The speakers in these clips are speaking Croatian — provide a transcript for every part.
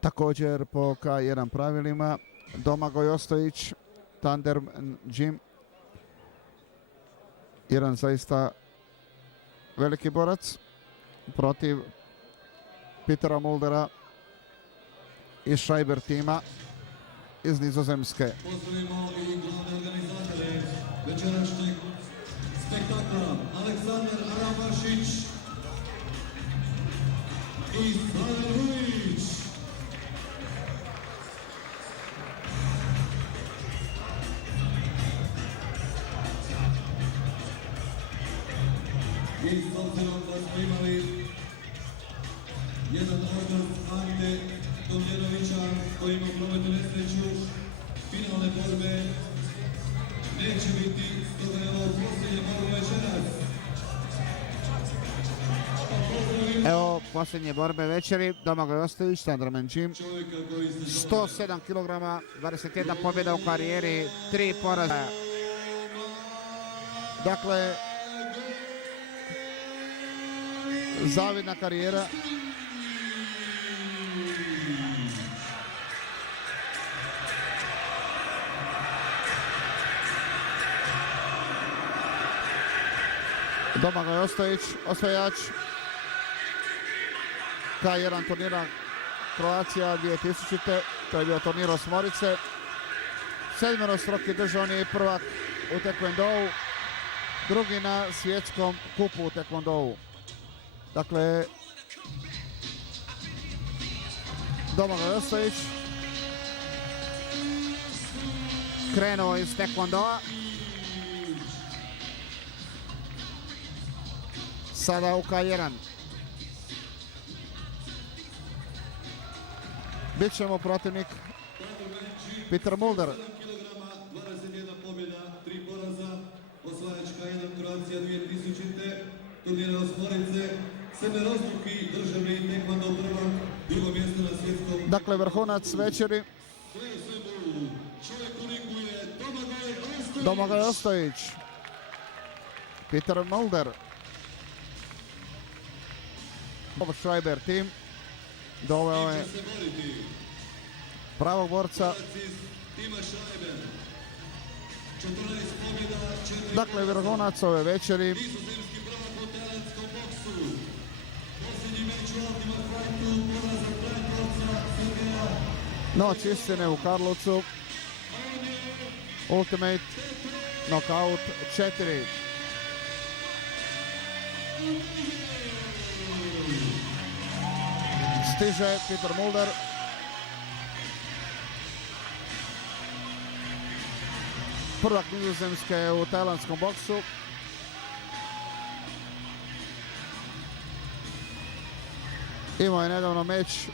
Također po K1 pravilima Domagoj Ostojić, Tandem Gym. Jedan zaista veliki borac protiv Petera Muldera iz Schreiber tima iz Nizozemske. Pozdravimo i glavne organizatore večerašnjeg spektakla Aleksandar Arabašić i Slaven Vujić. I s obzirom da smo imali jedan odnos Ante Tomljenovića koji ima prometnu nesreću, finalne borbe neće biti, stoga je ovo posljednje borbe večeras. Evo posljednje borbe večeri, Domagoj Ostojić, Tandem Gym, 107 kg, 21 pobjeda u karijeri, 3 poraza. Dakle, zavidna karijera. Domagoj Ostojić, osvajač K1 turnira Kroacija 2000. To je bio turnir osmorice. Sedmerostruki državni prvak u Taekwondou, drugi na svjetskom kupu u Taekwondou. Dakle, Domagoj Ostojić krenuo iz Taekwondoa, sada u K1. Bit ćemo protivnik Peter Mulder. 21 pobjeda, 3 poraza, osvajač K1 Kroacija 2000. Turnira osmorice, sedmerostruki državni Taekwondo prvak, drugo mjesto na svjetskom. Dakle, vrhunac večeri. Čovjek u ringu je Domagoj Ostojić. Domagoj Ostojić, Peter Mulder, Schreiber tim doveo je pravog borca. Dakle, vrhunac ove večeri. Nizozemski prvak u talijanskom boksu. Posljednji meč u Ultimate Fightu, porazak Blackborca, Sergeja. Noć istine u Karlovcu. Ultimate Knockout 4. Stiže Peter Mulder. Prvak Nizozemske u tajlandskom boksu. Imao je nedavno meč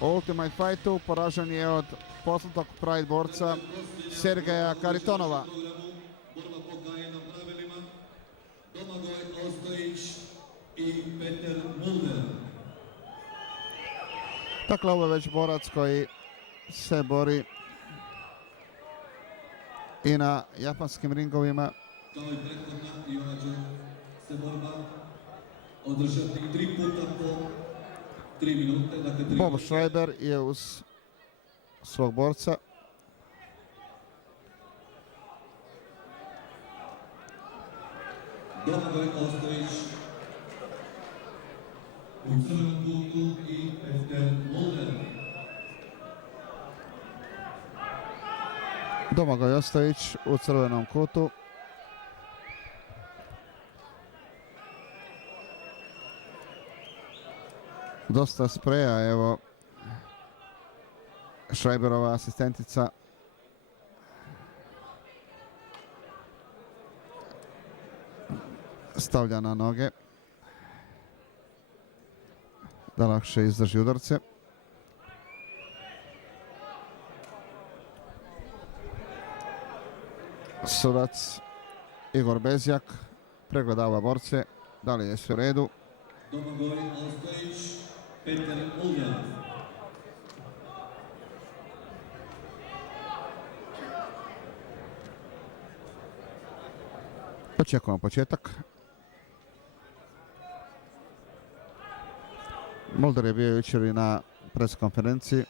u Ultimate Fightu. Poražen je od poznatog Pride borca Sergeja Karitonova. Borba po K1 pravilima. Domagoj Ostojić i Peter Mulder. Dakle, ovo je već borac koji se bori i na japanskim ringovima. Kao i prethodna, i ova će se borba održati 3 puta po 3 minute. Dakle, Bob Schreiber je uz svog borca. Domagoj Ostojić u crvenom kutu i Peter Mulder. Domagoj Ostojić u crvenom kutu. Dosta spreja, evo, Schreiberova asistentica stavlja na noge da lakše izdrži udarce. Sudac Igor Bezjak pregledava borce, da li je sve u redu. Domagoj Ostojić, Peter Mulder. Očekujemo početak. Mulder je bio jučer i na pres konferenciji.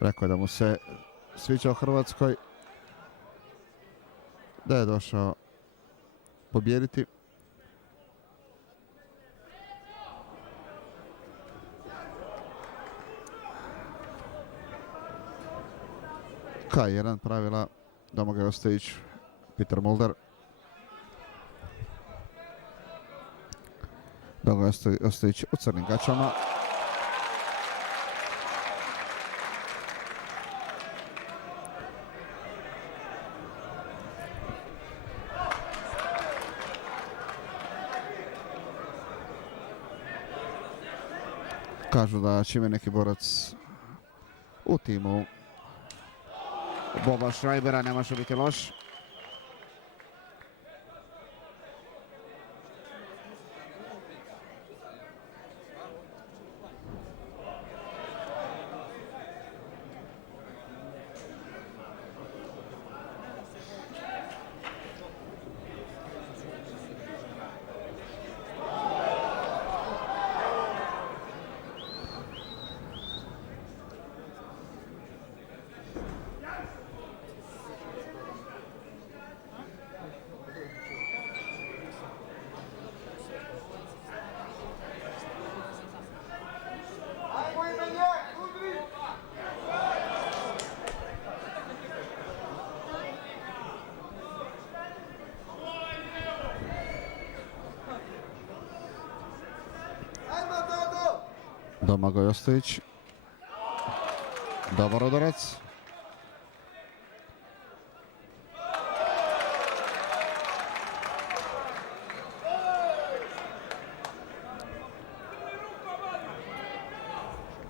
Rekao je da mu se sviđa u Hrvatskoj, da je došao pobijediti. K1 pravila Domagoj Ostojić, Peter Mulder. Domagoj Ostojić u crnim gaćama. Kažu da čim je neki borac u timu Boba Schreibera ne može biti loš. Domagoj Ostojić. Dobar udarac.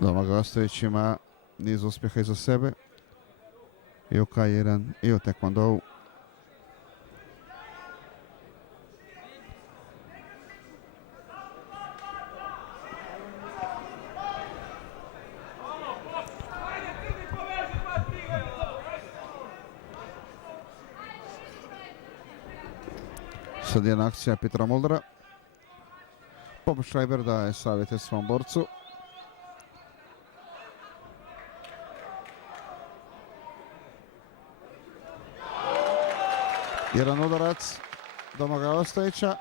Domagoj Ostojić ima niz uspjeha iza sebe. I u K1 i u Taekwondou. Sad jedna akcija Petera Muldera. Bob Schreiber daje savjete svom borcu. Jedan udarac Domagoja Ostojića.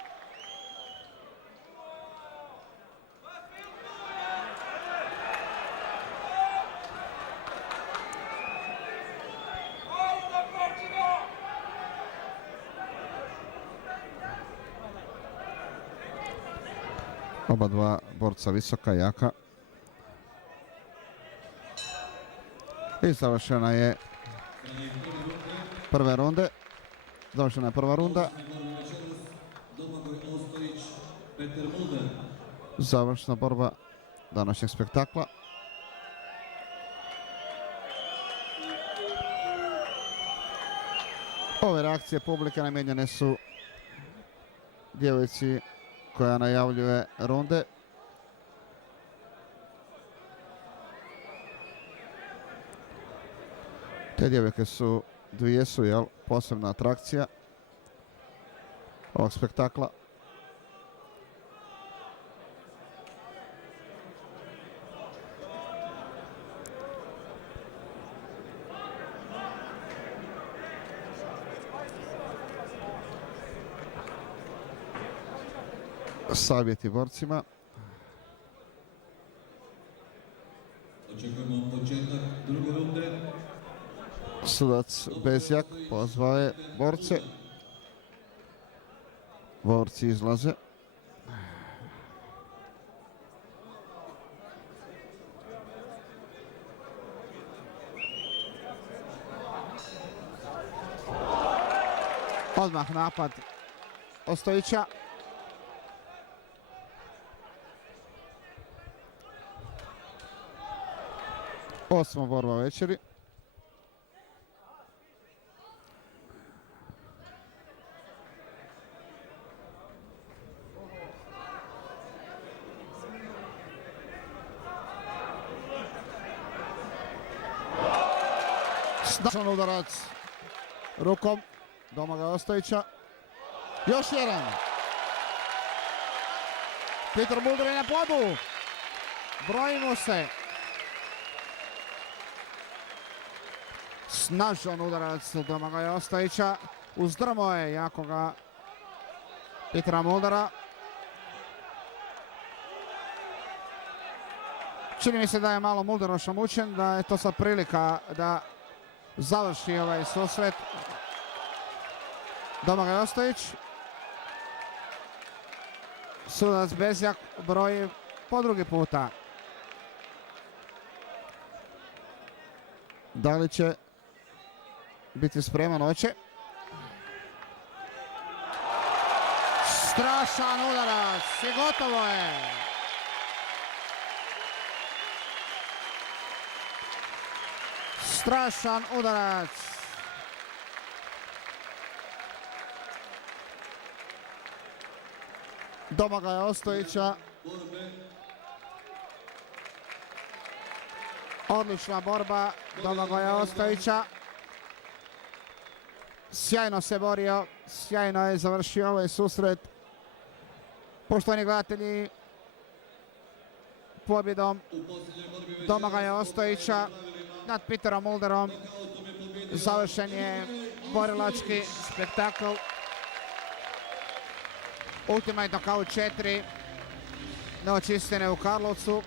Oba dva borca visoka, jaka. I završena je prve runde. Završena je prva runda. Završna borba današnjeg spektakla. Ove reakcije publike namijenjene su djevojci koja najavljuje runde. Te djevojke su dvije su, jel, posebna atrakcija ovog spektakla. Savjeti borcima. Očekujemo početak druge runde. Sudac Bezjak pozvao je borce. Borci izlaze. Odmah napad Ostojića. Osma borba večeri. Snažan udarac rukom Domagoja Ostojića. Još jedan. Peter Mulder je na podu. brojimo se. Snažan udarac Domagoja Ostojića. Uzdrmo je jakoga Petra Muldera. Čini mi se da je malo Mulder ošamućen, da je to sad prilika da završi ovaj susret. Domagoj Ostojić. Sudac Bezjak broji po drugi puta. Da li će biti spreman? Hoće. Strašan udarac i gotovo je. Strašan udarac. Domagoja Ostojića. Odlična borba Domagoja Ostojića. Sjajno se borio, sjajno je završio ovaj susret. Poštovani gledatelji, pobjedom Domagoja Ostojića nad Peterom Mulderom završen je borilački spektakl Ultimate Knockout 4 Noć istine u Karlovcu.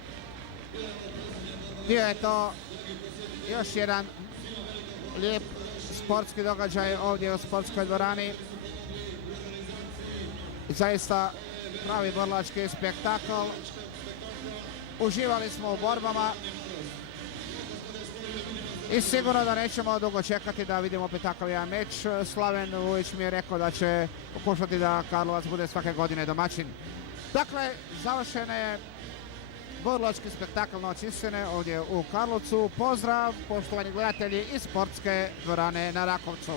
Bio je to još jedan lijep sportski događaj ovdje u sportskoj dvorani. Zaista pravi borilački spektakl. Uživali smo u borbama i sigurno da nećemo dugo čekati da vidimo opet takav jedan meč. Slaven Vujić mi je rekao da će pokušati da Karlovac bude svake godine domaćin. Dakle, završen je borilački spektakl Noć istine ovdje u Karlovcu. Pozdrav poštovani gledatelji iz sportske dvorane na Rakovcu.